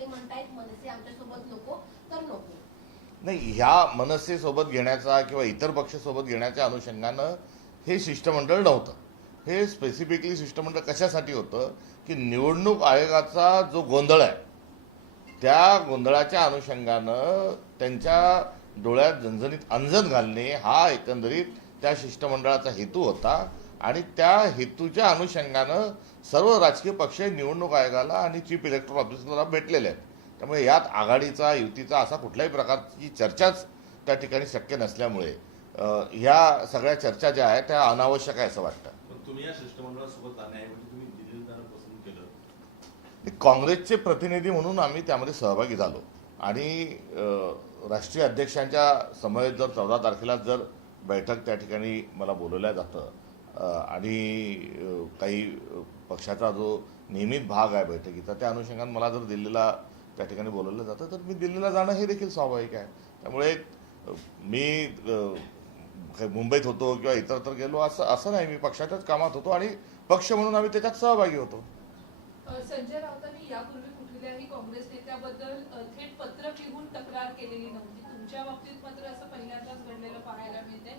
ते म्हणतायत मनसे आमच्यासोबत नको तर नको. नाही, ह्या मनसेसोबत घेण्याचा किंवा इतर पक्षासोबत घेण्याच्या अनुषंगानं हे शिष्टमंडळ नव्हतं. हे स्पेसिफिकली शिष्टमंडळ कशासाठी होतं की निवडणूक आयोगाचा जो गोंधळ आहे त्या गोंधळाच्या अनुषंगानं त्यांच्या डोळ्यात झणझणीत अंजन घालणे हा एकंदरीत त्या शिष्टमंडळाचा हेतू होता. आणि त्या हेतूच्या अनुषंगानं सर्व राजकीय पक्ष निवडणूक आयोगाला आणि चीफ इलेक्टोरल ऑफिसरला भेटलेले आहेत. त्यामुळे यात आघाडीचा युतीचा असा कुठल्याही प्रकारची चर्चाच त्या ठिकाणी शक्य नसल्यामुळे ह्या सगळ्या चर्चा ज्या आहेत त्या अनावश्यक आहे असं वाटतं. तुम्ही या शिष्टमंडळासोबत जाण्याऐवजी तुम्ही दिल्लीला जाणं पसंत केलं. काँग्रेसचे प्रतिनिधी म्हणून आम्ही त्यामध्ये सहभागी झालो आणि राष्ट्रीय अध्यक्षांच्या समवेत जर 14 तारखेला जर बैठक त्या ठिकाणी मला बोलवल्या जातं आणि काही पक्षाचा जो नियमित भाग आहे बैठकीचा त्या अनुषंगाने मला जर दिल्लीला त्या ठिकाणी बोलवलं जातं तर मी दिल्लीला जाणं हे देखील स्वाभाविक आहे. त्यामुळे मी मुंबईत होतो किंवा इतरत्र गेलो असं नाही. मी पक्षाच्याच कामात होतो आणि पक्ष म्हणून आम्ही त्याच्यात सहभागी होतो. संजय राऊतांनी यापूर्वी कुठल्याही काँग्रेस नेत्याबद्दल थेट पत्रक लिहून तक्रार केलेली नव्हती. तुमच्या बाबतीत मात्र असं पहिल्यांदाच घडलेलं पाहायला मिळतंय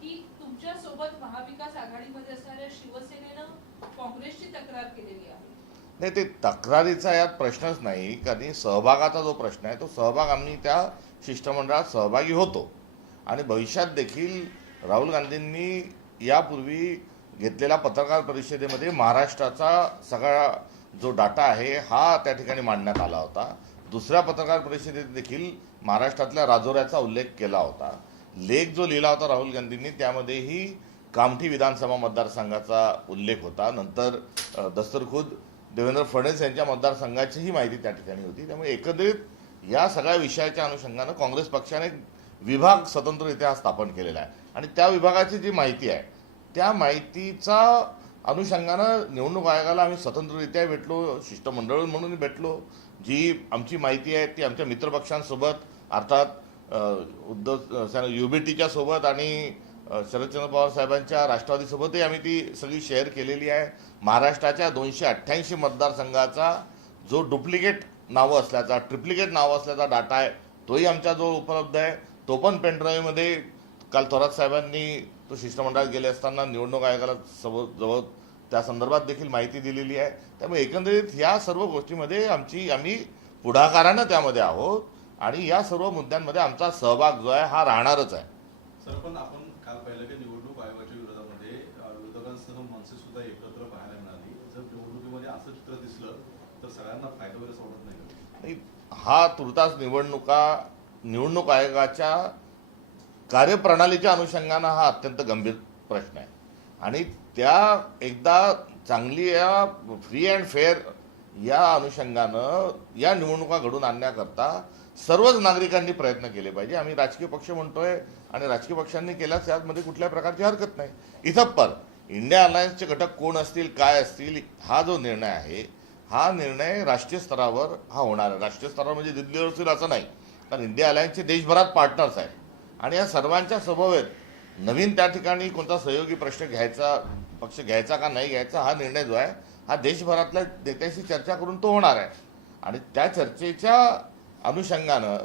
की तुमच्या सोबत महाविकास आघाडीमध्ये असणाऱ्या शिवसेनेनं काँग्रेसची तक्रार केलेली आहे. नाही, ते तक्रारीचा यात प्रश्नच नाही. कारण सहभागाचा जो प्रश्न आहे तो सहभाग आम्ही त्या शिष्टमंडळात सहभागी होतो आणि भविष्यात देखील राहुल गांधींनी यापूर्वी घेतलेल्या पत्रकार परिषदेमध्ये महाराष्ट्राचा सगळा जो डाटा आहे हा त्या ठिकाणी मांडण्यात आला होता. दुसऱ्या पत्रकार परिषदेत देखील महाराष्ट्रातल्या राजौऱ्याचा उल्लेख केला होता. लेख जो लिहिला होता राहुल गांधींनी त्यामध्येही कामठी विधानसभा मतदारसंघाचा उल्लेख होता. नंतर दस्तरखुद देवेंद्र फडणवीस यांच्या मतदारसंघाचीही माहिती त्या ठिकाणी होती. त्यामुळे एकंदरीत या सगळ्या विषयाच्या अनुषंगानं काँग्रेस पक्षाने विभाग स्वतंत्ररित्या स्थापन केलेला आहे आणि त्या विभागाची जी माहिती आहे त्या माहितीचा अनुषंगानं निवडणूक आयोगाला आम्ही स्वतंत्ररित्या भेटलो, शिष्टमंडळ म्हणून भेटलो. जी आमची माहिती आहे ती आमच्या मित्रपक्षांसोबत अर्थात उद्धव युबीटीच्या सोबत आणि शरदचंद्र पवार साहेबांच्या राष्ट्रवादीसोबतही आम्ही ती सगळी शेअर केलेली आहे. महाराष्ट्राच्या 288 मतदारसंघाचा जो डुप्लिकेट नावं असल्याचा ट्रिप्लिकेट नावं असल्याचा डाटा आहे तोही आमच्याजवळ उपलब्ध आहे. तो पण पेनड्राईव्हमध्ये काल थोरात साहेबांनी तो शिष्टमंडळात गेले असताना निवडणूक आयोगाला जवळ त्या संदर्भात देखील माहिती दिलेली आहे. त्यामुळे एकंदरीत ह्या सर्व गोष्टीमध्ये आम्ही पुढाकारानं त्यामध्ये आहोत आणि या सर्व मुद्द्यांमध्ये आमचा सहभाग जो आहे हा राहणारच आहे. सर, पण आपण काल पाहिलं की निवडणूक आयोगाच्या विरोधामध्ये विरोधकांसह मनसे सुद्धा एकत्र पाहायला मिळाली. जर निवडणुकीमध्ये असं चित्र दिसलं तर सगळ्यांना फायदा वगैरे सोडत नाही. हा तुर्तास निवडणूक आयोगाच्या कार्यप्रणालीच्या अनुषंगानं हा अत्यंत गंभीर प्रश्न आहे आणि त्या एकदा चांगली या फ्री अँड फेअर या अनुषंगानं या निवडणुका घडून आणण्याकरता सर्वच नागरिकांनी प्रयत्न केले पाहिजे. आम्ही राजकीय पक्ष म्हणतोय आणि राजकीय पक्षांनी केल्यास यामध्ये कुठल्याही प्रकारची हरकत नाही. इथपर इंडिया अलायन्सचे घटक कोण असतील काय असतील हा जो निर्णय आहे हा निर्णय राष्ट्रीय स्तरावर हा होणार आहे. राष्ट्रीय स्तरावर म्हणजे दिल्लीवर असेल असं नाही, कारण इंडिया अलायन्सचे देशभरात पार्टनर्स आहेत आणि या सर्वांच्या समवेत नवीन त्या ठिकाणी कोणता सहयोगी पक्ष घ्यायचा का नाही घ्यायचा हा निर्णय जो आहे हा देशभरातल्या नेत्यांशी चर्चा करून तो होणार आहे आणि त्या चर्चेच्या अनुषंगानं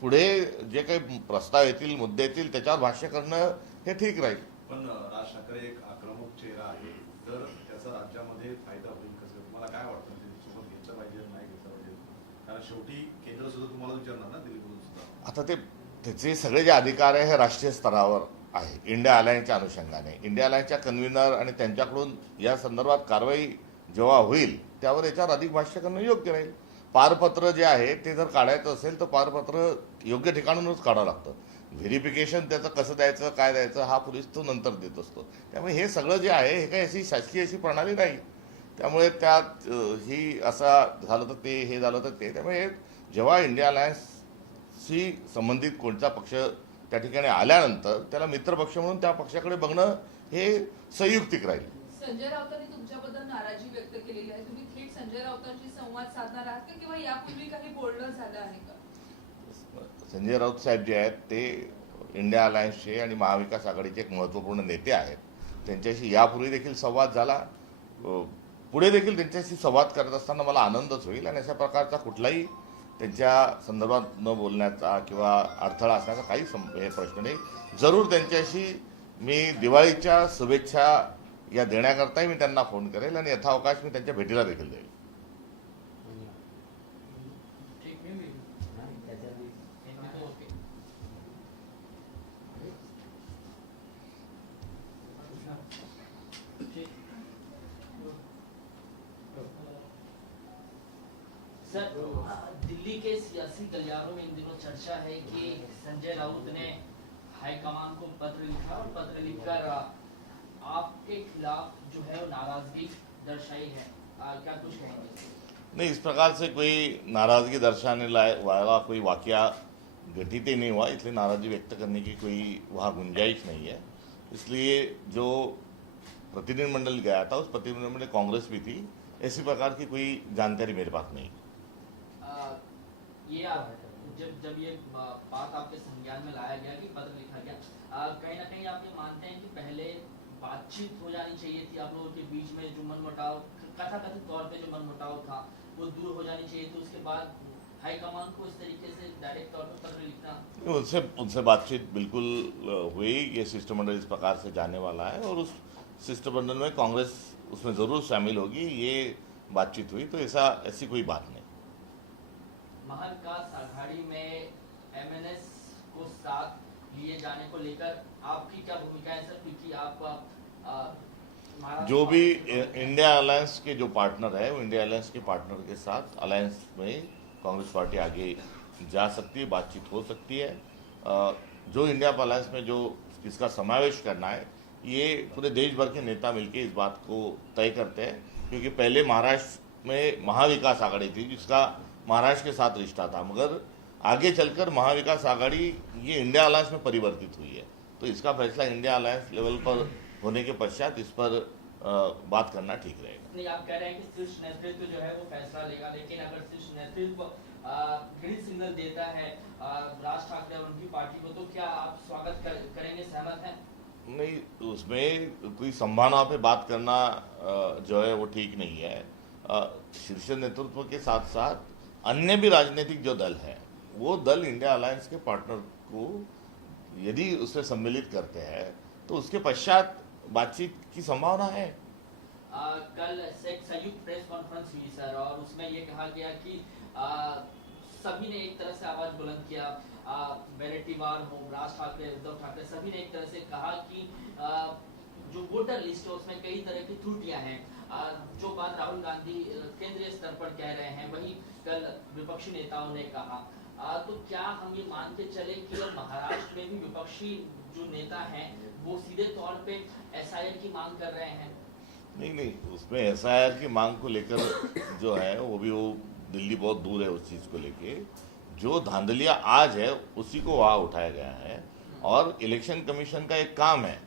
पुढे जे काही प्रस्ताव येतील मुद्दे येतील त्याच्यावर भाष्य करणं हे ठीक राहील. पण राज ठाकरे एक आक्रमक चेहरा आहे तर त्याचा राज्यामध्ये फायदा होईल कसं तुम्हाला काय वाटतं? सोबत घेतलं पाहिजे नाही घेतलं पाहिजे? कारण शेवटी केंद्र सुद्धा तुम्हाला विचारणार ना दिल्लीमधून सुद्धा. आता त्याचे सगळे जे अधिकार आहे हे राष्ट्रीय स्तरावर आहे. इंडिया अलायन्सच्या अनुषंगाने इंडिया अलायन्सच्या कन्व्हिनर आणि त्यांच्याकडून या संदर्भात कारवाई जेव्हा होईल त्यावर याच्यावर अधिक भाष्य करणं योग्य राहील. पारपत्र जे आहे ते जर काढायचं असेल तर पारपत्र योग्य ठिकाणूनच काढावं लागतं. व्हेरिफिकेशन त्याचं कसं द्यायचं काय द्यायचं हा पोलीस तो नंतर देत असतो. त्यामुळे हे सगळं जे आहे हे काही अशी शासकीय अशी प्रणाली नाही. त्यामुळे त्यात ही असा झालं तर ते हे झालं तर ते. त्यामुळे जेव्हा इंडिया अलायन्सशी संबंधित कोणता पक्ष त्या ठिकाणी आल्यानंतर त्याला मित्रपक्ष म्हणून त्या पक्षाकडे बघणं हे संयुक्तिक राहील. संजय राऊतांनी तुमच्याबद्दल नाराजी व्यक्त केलेली आहे. तुम्ही थेट संजय राऊतांशी संवाद साधणार आहात का किंवा यापूर्वी काही बोलणं झालं आहे का? संजय राऊत साहेब जे आहेत ते इंडिया अलायन्सचे आणि महाविकास आघाडीचे एक महत्त्वपूर्ण नेते आहेत. त्यांच्याशी यापूर्वी देखील संवाद झाला. पुढे देखील त्यांच्याशी संवाद करत असताना मला आनंदच होईल आणि अशा प्रकारचा कुठलाही त्यांच्या संदर्भात न बोलण्याचा किंवा अडथळा असण्याचा काही हे प्रश्न नाही. जरूर त्यांच्याशी मी दिवाळीच्या शुभेच्छा या देण्याकरताही मी त्यांना फोन करेल आणि यथावकाश मी त्यांच्या भेटीला देखील जाईल. सर, दिल्ली के सियासी गलियारों में इन दिनों चर्चा है कि संजय राउत ने हाईकमान को पत्र लिखा और पत्र लिखकर आपके खिलाफ जो है वो नाराजगी दर्शाई है. क्या कुछ कहेंगे? नहीं, इस प्रकार से कोई नाराज़गी दर्शाने वाला कोई वाकया घटित ही नहीं हुआ, इसलिए नाराज़गी व्यक्त करने की कोई वहाँ गुंजाइश नहीं है. इसलिए जो प्रतिनिधिमंडल गया था उस प्रतिनिधिमंडल में कांग्रेस भी थी. ऐसी प्रकार की कोई जानकारी मेरे पास नहीं. ये जब ये बात आपके संज्ञान में लाया गया कि पत्र लिखा गया, कहीं ना कहीं आप ये मानते हैं कि पहले बातचीत हो जानी चाहिए थी आप लोगों के बीच में, जो मनमुटाव कथाकथित तौर पे जो मनमुटाव था वो दूर हो जानी चाहिए थी, उसके बाद हाईकमान को इस तरीके से डायरेक्ट तौर पर पत्र लिखना? उनसे बातचीत बिल्कुल हुई. ये शिष्टमंडल इस प्रकार से जाने वाला है और उस शिष्टमंडल में कांग्रेस उसमें ज़रूर शामिल होगी. ये बातचीत हुई, तो ऐसी कोई बात नहीं. महाविकास आघाड़ी में एमएनएस को साथ लिए जाने को लेकर आपकी क्या भूमिका है सर? क्योंकि आप जो भी इंडिया अलायंस के जो पार्टनर है वो इंडिया अलायंस के पार्टनर के साथ अलायंस में कांग्रेस पार्टी आगे जा सकती है, बातचीत हो सकती है. जो इंडिया अलायंस में जो इसका समावेश करना है ये पूरे देश भर के नेता मिलकर इस बात को तय करते हैं. क्योंकि पहले महाराष्ट्र में महाविकास आघाड़ी थी जिसका महाराष्ट्र के साथ रिश्ता था, मगर आगे चलकर महाविकास आघाड़ी ये इंडिया अलायंस में परिवर्तित हुई है. तो इसका फैसला इंडिया अलायंस लेवल पर होने के पश्चात इस पर बात करना ठीक रहेगा. नहीं, आप कह रहे हैं कि शीर्ष नेतृत्व जो है वो फैसला लेगा, लेकिन अगर शीर्ष नेतृत्व ग्रीन सिग्नल देता है राज ठाकरे और उनकी पार्टी को, तो क्या आप स्वागत करेंगे, सहमत हैं? नहीं, उसमें कोई संभावना पे बात करना जो है वो ठीक नहीं है. शीर्ष नेतृत्व के साथ साथ अन्य भी राजनीतिक जो दल है वो दल इंडिया अलायंस के पार्टनर को यदि उससे सम्मिलित करते हैं तो उसके पश्चात बातचीत की संभावना है. कल एक संयुक्त प्रेस कॉन्फ्रेंस हुई सर, और उसमें ये कहा गया कि सभी ने एक तरह से आवाज बुलंद किया, वैरेटिवार हो, राज ठाकरे, उद्धव ठाकरे, सभी ने एक तरह से कहा कि जो वोटर लिस्ट है उसमें कई तरह की त्रुटियां हैं. जो बात राहुल गांधी केंद्रीय स्तर पर कह रहे हैं वही कल विपक्षी नेताओं ने कहा. तो क्या हम ये मान के चले कि महाराष्ट्र में भी विपक्षी जो नेता हैं वो सीधे तौर पे एसआईआर की मांग कर रहे हैं? नहीं, उसमें एसआईआर की मांग को लेकर जो है वो दिल्ली बहुत दूर है उस चीज़ को लेके. जो धांधलिया आज है उसी को वहाँ उठाया गया है और इलेक्शन कमीशन का एक काम है,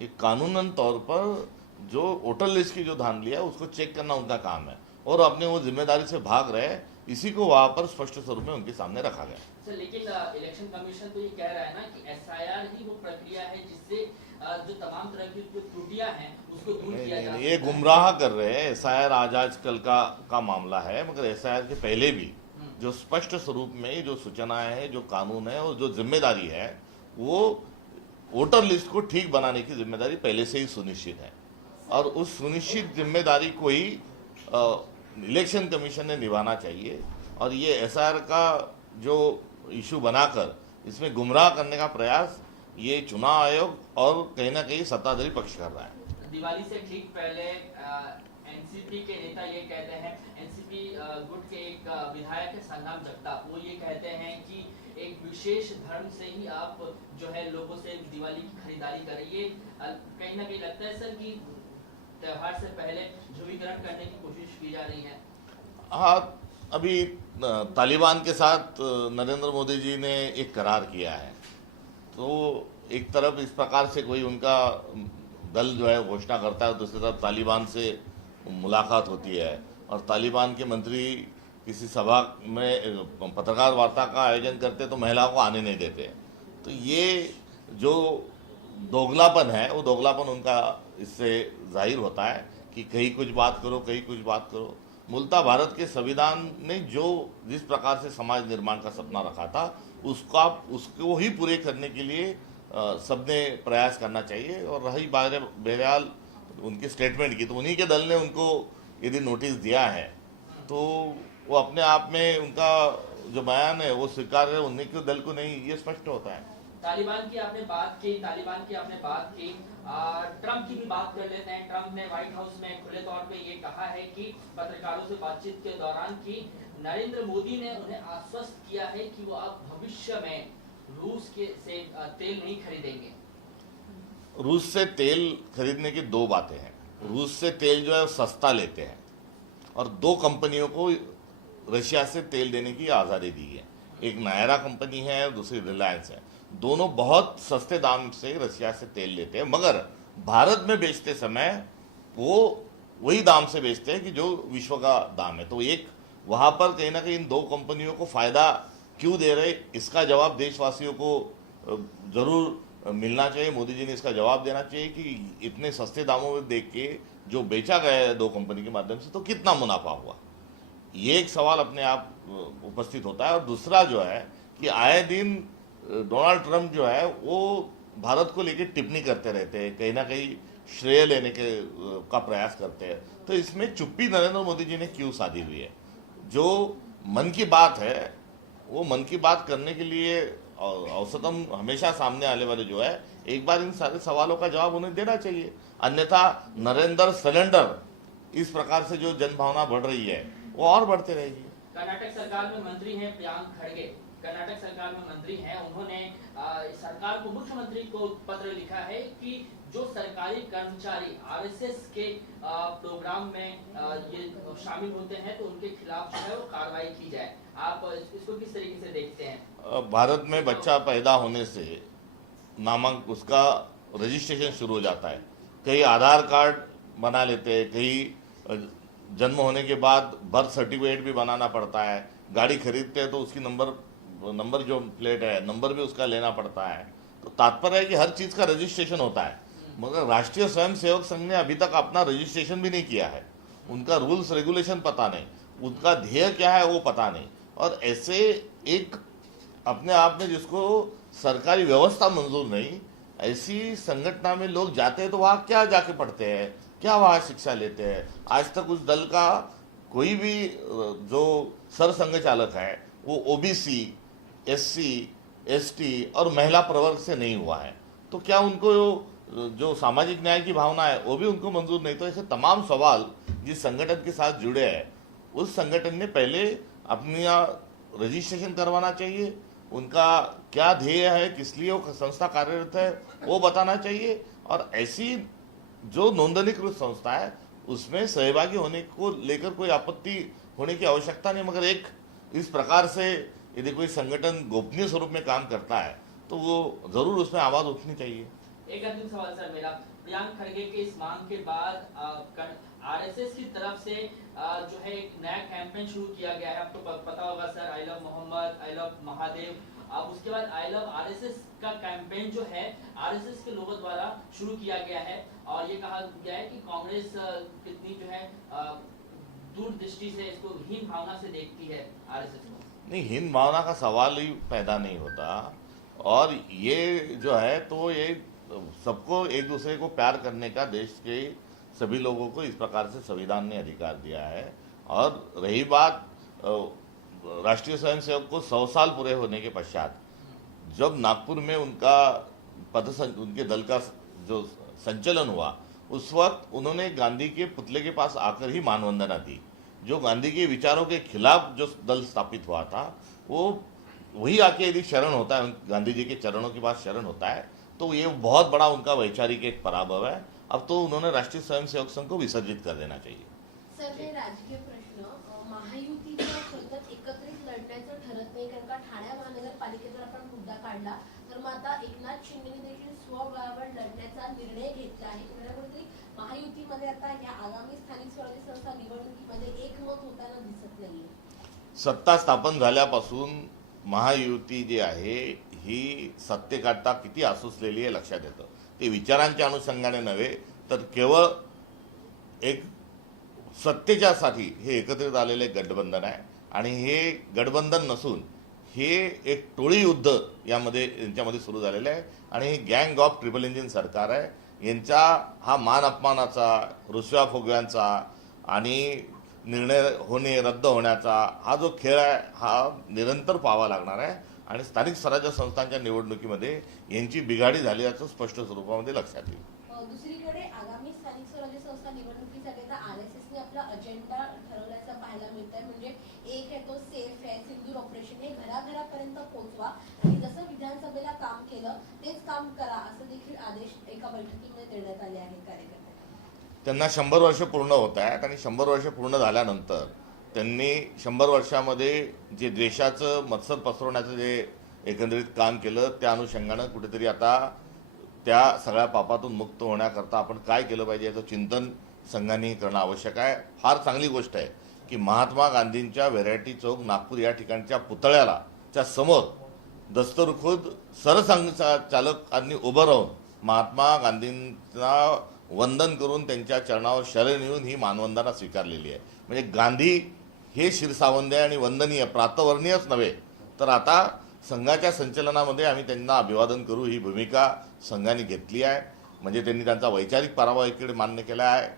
एक कानूनन तौर पर जो वोटर लिस्ट की जो धांधली है उसको चेक करना उनका काम है और अपने वो जिम्मेदारी से भाग रहे हैं. इसी को वहाँ पर स्पष्ट स्वरूप में उनके सामने रखा गया. सर, लेकिन इलेक्शन कमीशन तो ये कह रहा है ना कि एसआईआर ही वो प्रक्रिया है जिससे जो तमाम तरह की जो त्रुटियां हैं उसको दूर किया जा सकता है. ये गुमराह कर रहे हैं. एसआईआर आज कल का मामला है, मगर एसआईआर के पहले भी जो स्पष्ट स्वरूप में जो सूचनाएं हैं, जो कानून है और जो जिम्मेदारी है वो वोटर लिस्ट को ठीक बनाने की जिम्मेदारी पहले से ही सुनिश्चित है और उस सुनिश्चित जिम्मेदारी को ही इलेक्शन कमीशन ने निभाना चाहिए. और ये एसआईआर का जो इशू बनाकर इसमें गुमराह करने का प्रयास ये चुनाव आयोग और कहीं ना कहीं सत्ताधारी पक्ष कर रहा है. दिवाली से ठीक पहले एनसीपी के नेता ये कहते हैं, एनसीपी गुट के एक विधायक है संग्राम जगताप, वो ये कहते हैं कि एक विशेष धर्म से ही आप जो है लोगों से दिवाली की खरीदारी करें. ये कहीं ना कहीं लगता है सर कि त्योहार से पहले ध्रुवीकरण करने की कोशिश की जा रही है. हाँ, अभी तालिबान के साथ नरेंद्र मोदी जी ने एक करार किया है, तो एक तरफ इस प्रकार से कोई उनका दल जो है घोषणा करता है, दूसरी तरफ तालिबान से मुलाकात होती है और तालिबान के मंत्री किसी सभा में पत्रकार वार्ता का आयोजन करते तो महिलाओं को आने नहीं देते. तो ये जो दोगलापन है वो दोगलापन उनका इससे जाहिर होता है कि कहीं कुछ बात करो, कहीं कुछ बात करो. मूलतः भारत के संविधान ने जो जिस प्रकार से समाज निर्माण का सपना रखा था उसको ही पूरे करने के लिए सबने प्रयास करना चाहिए। और रही बहरहाल उनके स्टेटमेंट की, तो उन्हीं के दल ने उनको यदि नोटिस दिया है तो वो अपने आप में उनका जो बयान है वो स्वीकार है, उन्हीं के दल को नहीं, ये स्पष्ट होता है। तालिबान की आपने बात की, ट्रम्प की भी बात कर लेते हैं। ट्रम्प ने व्हाइट हाउस में खुले तौर पे ये कहा है कि पत्रकारों से बातचीत के दौरान कि नरेंद्र मोदी ने उन्हें आश्वस्त किया है कि वो अब भविष्य में रूस से तेल नहीं खरीदेंगे। रूस से तेल खरीदने की दो बातें हैं। रूस से तेल जो है वो सस्ता लेते हैं और दो कंपनियों को रशिया से तेल देने की आज़ादी दी है। एक नायरा कंपनी है और दूसरी रिलायंस है। दोनों बहुत सस्ते दाम से रशिया से तेल लेते हैं, मगर भारत में बेचते समय वो वही दाम से बेचते हैं कि जो विश्व का दाम है। तो एक वहाँ पर कहीं ना कहीं इन दो कंपनियों को फ़ायदा क्यों दे रहे, इसका जवाब देशवासियों को जरूर मिलना चाहिए। मोदी जी ने इसका जवाब देना चाहिए कि इतने सस्ते दामों में देख के जो बेचा गया है दो कंपनी के माध्यम से तो कितना मुनाफा हुआ, ये एक सवाल अपने आप उपस्थित होता है। और दूसरा जो है कि आए दिन डोनाल्ड ट्रंप जो है वो भारत को लेकर टिप्पणी करते रहते हैं, कहीं ना कहीं श्रेय लेने का प्रयास करते हैं। तो इसमें चुप्पी नरेंद्र मोदी जी ने क्यों साधी हुई है? जो मन की बात है वो मन की बात करने के लिए औसतम हमेशा सामने आने वाले जो है एक बार इन सारे सवालों का जवाब उन्हें देना चाहिए। अन्यथा नरेंद्र सिलेंडर इस प्रकार से जो जनभावना बढ़ रही है वो और बढ़ते रहेगी। कर्नाटक सरकार में मंत्री हैं प्रियांक खड़गे, कर्नाटक सरकार में मंत्री हैं, उन्होंने सरकार को, मुख्यमंत्री को पत्र लिखा है कि जो सरकारी कर्मचारी आरएसएस के प्रोग्राम में ये शामिल होते हैं तो उनके खिलाफ जो है वो कार्रवाई की जाए। आप इसको किस तरीके से देखते हैं? भारत में बच्चा पैदा होने से उसका रजिस्ट्रेशन शुरू हो जाता है। कई आधार कार्ड बना लेते हैं, कई जन्म होने के बाद बर्थ सर्टिफिकेट भी बनाना पड़ता है। गाड़ी खरीदते हैं तो उसकी नंबर जो प्लेट है नंबर भी उसका लेना पड़ता है। तो तात्पर्य है कि हर चीज़ का रजिस्ट्रेशन होता है, मगर राष्ट्रीय स्वयंसेवक संघ ने अभी तक अपना रजिस्ट्रेशन भी नहीं किया है। उनका रूल्स रेगुलेशन पता नहीं, उनका ध्येय क्या है वो पता नहीं। और ऐसे एक अपने आप में जिसको सरकारी व्यवस्था मंजूर नहीं, ऐसी संगठना में लोग जाते हैं तो वहाँ क्या जाके पढ़ते हैं, क्या वहाँ शिक्षा लेते हैं? आज तक उस दल का कोई भी जो सरसंघ चालक है वो ओबीसी, एससी, एसटी और महिला प्रवर्ग से नहीं हुआ है। तो क्या उनको जो सामाजिक न्याय की भावना है वो भी उनको मंजूर नहीं? तो ऐसे तमाम सवाल जिस संगठन के साथ जुड़े हैं उस संगठन ने पहले अपनी रजिस्ट्रेशन करवाना चाहिए, उनका क्या ध्येय है, किस लिए वो संस्था कार्यरत है वो बताना चाहिए। और ऐसी जो नोंदणीकृत संस्था है उसमें सहभागी होने को लेकर कोई आपत्ति होने की आवश्यकता नहीं, मगर एक इस प्रकार से यदि कोई संगठन गोपनीय स्वरूप में काम करता है तो वो जरूर उसमें आवाज उठनी चाहिए। एक अंतिम सवाल सर मेरा, प्रियांक खड़गे के इस मांग के बाद आरएसएस की तरफ से जो है एक नया कैंपेन शुरू किया गया है, आपको पता होगा sir, I love Mohammed, I love Mahadev. अब उसके बाद आई लव आरएसएस का कैंपेन जो है आरएसएस के लोगों द्वारा शुरू किया गया है और ये कहा गया है कि कांग्रेस कितनी जो है दूरदृष्टि से इसको हीन भावना से देखती है आरएसएस को। नहीं, हीन भावना का सवाल ही पैदा नहीं होता। और ये जो है तो ये सबको एक दूसरे को प्यार करने का देश के सभी लोगों को इस प्रकार से संविधान ने अधिकार दिया है। और रही बात राष्ट्रीय स्वयंसेवक को 100 साल पूरे होने के पश्चात जब नागपुर में उनके दल का जो संचलन हुआ उस वक्त उन्होंने गांधी के पुतले के पास आकर ही मानवंदना दी। जो गांधी के विचारों के खिलाफ जो दल स्थापित हुआ था वो वही आके यदि शरण होता है, गांधी जी के चरणों के पास शरण होता है, तो ये बहुत बड़ा उनका वैचारिक एक पराभव है। अब तो उन्होंने राष्ट्रीय स्वयंसेवक संघ को विसर्जित कर देना चाहिए। सर, हे राजकीय प्रश्न महायुतीच्या सोबत एकत्रित लढण्याचं ठरत नाही, कारण का ठाणे महानगरपालिकेचा आपण मुद्दा काढला तर मग आता एकनाथ शिंदेने देखील स्वबळावर लढण्याचा निर्णय घेतला आहे। कुठे महायुतीमध्ये आता या आगामी स्थानिक स्वराज्य संस्था निवडणुकीमध्ये एकमत होताना दिसत नाहीये। सत्ता स्थापन झाल्यापासून महायुती जी आहे ही सत्तेकरता किती आसुसलेली आहे लक्षात येतं। ते विचारांच्या अनुषंगाने नव्हे तर केवळ एक सत्तेच्यासाठी हे एकत्रित आलेले गठबंधन आहे आणि हे गठबंधन नसून हे एक टोळी युद्ध यांच्यामध्ये सुरू झालेलं आहे आणि हे गँग ऑफ ट्रिपल इंजिन सरकार आहे। यांचा हा मान अपमानाचा, रुसव्या फुगव्यांचा आणि निर्णय होणे रद्द होण्याचा हा जो खेळ आहे हा निरंतर पाहावा लागणार आहे आणि स्थानिक स्वराज्य संस्थांच्या निवडणुकीमध्ये यांची बिघाडी झाली याचं स्पष्ट स्वरूपामध्ये लक्षात येईल। दुसरीकडे आगामी स्थानिक स्वराज्य संस्था निवडणुकीसाठी आता RSSने आपला अजेंडा ठरवल्याचं पाहायला मिळत आहे। म्हणजे एक आहे तो सेफ आहे, सिंदूर ऑपरेशन हे घराघरापर्यंत पोहोचवा आणि जसं विधानसभेला काम केलं तेच काम करा असं देखील आदेश एका बैठकीमध्ये देण्यात आले आहेत कार्यकर्त्यांना। त्यांना 100 वर्ष पूर्ण होत आहेत आणि 100 वर्ष पूर्ण झाल्यानंतर त्यांनी 100 वर्षामध्ये जे द्वेषाचं मत्सर पसरवण्याचं जे एकंदरीत काम केलं त्या अनुषंगानं कुठेतरी आता त्या सगळ्या पापातून मुक्त होण्याकरता आपण काय केलं पाहिजे याचं चिंतन संघाने करणं आवश्यक आहे। फार चांगली गोष्ट आहे की महात्मा गांधींच्या व्हेरायटी चौक नागपूर या ठिकाणच्या पुतळ्याला च्या समोर दस्तूरखुद सरसंघचालकांनी उभं राहून महात्मा गांधींना वंदन करून त्यांच्या चरणावर शरण येऊन ही मानवंदना स्वीकारलेली आहे। म्हणजे गांधी हे शिरसावंद्य आणि वंदनीय प्रातवर्णीयच नव्हे तर आता संघाच्या संचलनामध्ये आम्ही त्यांना अभिवादन करू ही भूमिका संघाने घेतली आहे। म्हणजे त्यांनी त्यांचा वैचारिक पराभव इकडे मान्य केला आहे।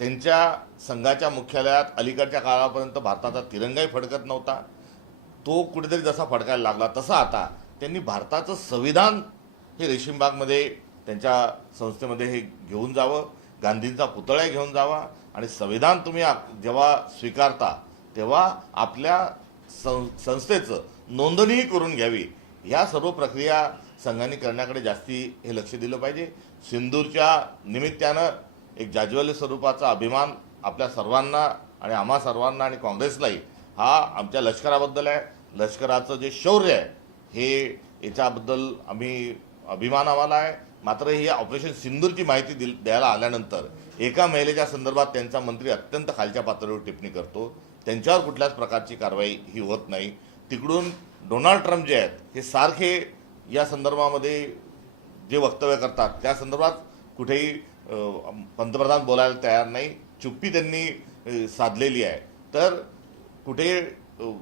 त्यांच्या संघाच्या मुख्यालयात अलीकडच्या काळापर्यंत भारताचा तिरंगाही फडकत नव्हता, तो कुठेतरी जसा फडकायला लागला तसा आता त्यांनी भारताचं संविधान हे रेशीमबागमध्ये त्यांच्या संस्थेमध्ये हे घेऊन जावं, गांधींचा पुतळा घेऊन जावा आणि संविधान तुम्ही जेव्हा स्वीकारता तेव्हा आपल्या संस्थेचं नोंदणीही करून घ्यावी। ह्या सर्व प्रक्रिया संघाने करण्याकडे जास्ती हे लक्ष दिलं पाहिजे। सिंदूरच्या निमित्तानं एक जाज्वल्य स्वरूपाचा अभिमान आपल्या सर्वांना आणि आम्हा सर्वांना आणि काँग्रेसलाही हा आमच्या लष्कराबद्दल आहे। लष्कराचं जे शौर्य आहे हे याच्याबद्दल आम्ही अभिमान आम्हाला आहे। मात्र ही ऑपरेशन सिंदूरची माहिती द्यायला आल्यानंतर एका महिलेच्या संदर्भात त्यांचा मंत्री अत्यंत खालच्या पातळीवर टिप्पणी करतो, त्यांच्यावर कुठल्याच प्रकारची कारवाई ही होत नाही। तिकडून डोनाल्ड ट्रम्प जे आहेत हे सारखे या संदर्भामध्ये जे वक्तव्य करतात त्या संदर्भात कुठेही पंतप्रधान बोलायला तयार नाही, चुप्पी त्यांनी साधलेली आहे। तर कुठे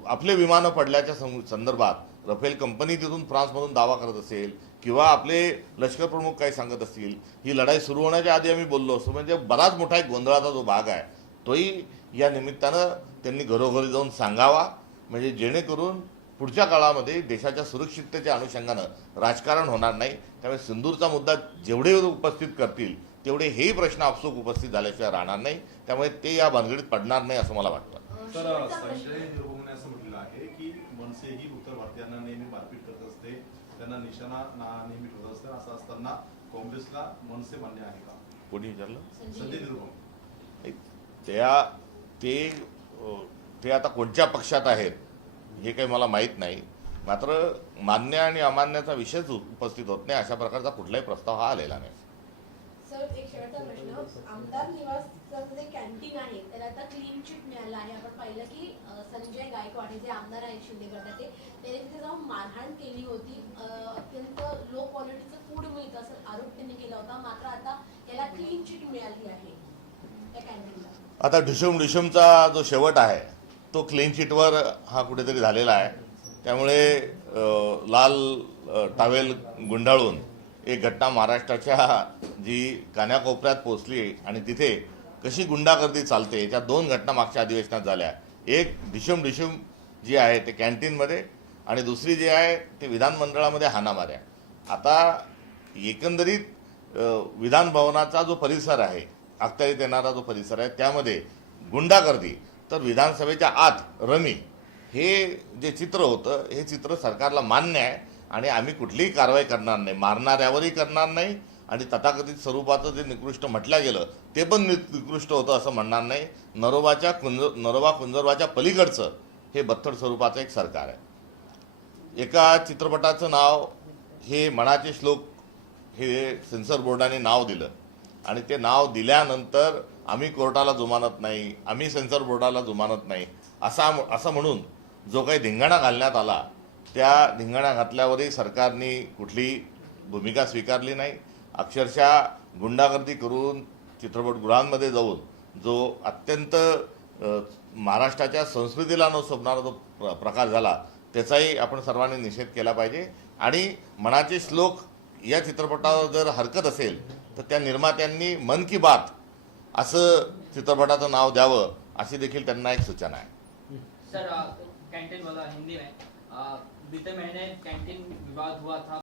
आपले विमानं पडल्याच्या संदर्भात रफेल कंपनी तिथून फ्रान्समधून दावा करत असेल किंवा आपले लष्कर प्रमुख काही सांगत असतील, ही लढाई सुरू होण्याच्या आधी आम्ही बोललो असतो। म्हणजे बराच मोठा एक गोंधळाचा जो भाग आहे तोही या निमित्तानं त्यांनी घरोघरी जाऊन सांगावा, म्हणजे जेणेकरून पुढच्या काळामध्ये देशाच्या सुरक्षिततेच्या अनुषंगानं राजकारण होणार नाही। त्यामुळे सिंदूरचा मुद्दा जेवढे उपस्थित करतील तेवढे हेही प्रश्न आपसूक उपस्थित झाल्याशिवाय राहणार नाही, त्यामुळे ते या भानगडीत पडणार नाही असं मला वाटतं। तर संजय निरुपमने असं म्हटलेलं आहे की मनसे ही उत्तर भारतीयांना नेहमी मारपीट करत असते, त्यांना निशाणा नेहमी ठेवत असते, असं असताना काँग्रेसला मनसे मान्य आहे का? कोणी विचारलं? संजय निरुपम ते आता कोणत्या पक्षात आहेत हे काही मला माहीत नाही। मात्र मान्य आणि अमान्याचा विषयच उपस्थित होत नाही, अशा प्रकारचा कुठलाही प्रस्ताव हा आलेला नाही। सर एक शेवटचा प्रश्न, आमदार निवासचं जे कॅन्टीन आहे त्याला आता क्लीन चिट मिळालं आहे। आपण पाहिलं की संजय गायकवाड हे जे आमदार आहेत शिंदे गटाचे त्यांनी तिथे जाऊन मारहाण केली होती, अत्यंत लो क्वालिटीचं फूड मिळतं असं आरोप त्यांनी केला होता। मात्र आता याला क्लीन चिट मिळाली आहे त्या कॅन्टीनला। आता ढिशुमचा जो शेवट आहे तो क्लीन चिटवर हा कुठेतरी झालेला आहे। त्यामुळे लाल टावेल गुंडाळून एक घटना महाराष्ट्राच्या जी कान्याकोपऱ्यात पोहोचली आणि तिथे कशी गुंडागर्दी चालते याच्या 2 घटना मागच्या अधिवेशनात झाल्या। एक ढिशुम जी आहे ते कॅन्टीनमध्ये आणि दुसरी जी आहे ते विधानमंडळामध्ये हाणामाऱ्या। आता एकंदरीत विधान भवनाचा जो परिसर आहे, अखत्यारीत येणारा जो परिसर आहे त्यामध्ये गुंडागर्दी, तर विधानसभेच्या आत रमी, हे जे चित्र होतं हे चित्र सरकारला मान्य आहे आणि आम्ही कुठलीही कारवाई करणार नाही, मारणाऱ्यावरही करणार नाही आणि तथाकथित स्वरूपाचं जे निकृष्ट म्हटलं गेलं ते पण निकृष्ट होतं असं म्हणणार नाही। नरोबा कुंजरवाच्या पलीकडचं हे बत्थड स्वरूपाचं एक सरकार आहे। एका चित्रपटाचं नाव हे मनाचे श्लोक हे सेन्सर बोर्डाने नाव दिलं आणि ते नाव दिल्यानंतर आम्ही कोर्टाला जुमानत नाही, आम्ही सेन्सर बोर्डाला जुमानत नाही असं म्हणून जो काही धिंगाणा घालण्यात आला त्या धिंगाणा घातल्यावरही सरकारने कुठली भूमिका स्वीकारली नाही। अक्षरशः गुंडागर्दी करून चित्रपटगृहांमध्ये जाऊन जो अत्यंत महाराष्ट्राच्या संस्कृतीला न शोभणारा जो प्रकार झाला त्याचाही आपण सर्वांनी निषेध केला पाहिजे. आणि मनाचे श्लोक या चित्रपटावर जर हरकत असेल तर त्या निर्मात्यांनी मन की बात असं चित्रपटाचं नाव द्यावं अशी देखील त्यांना एक सूचना आहे. सर कैंटीन वाला हिंदी में बीते महीने कैंटीन विवाद हुआ था.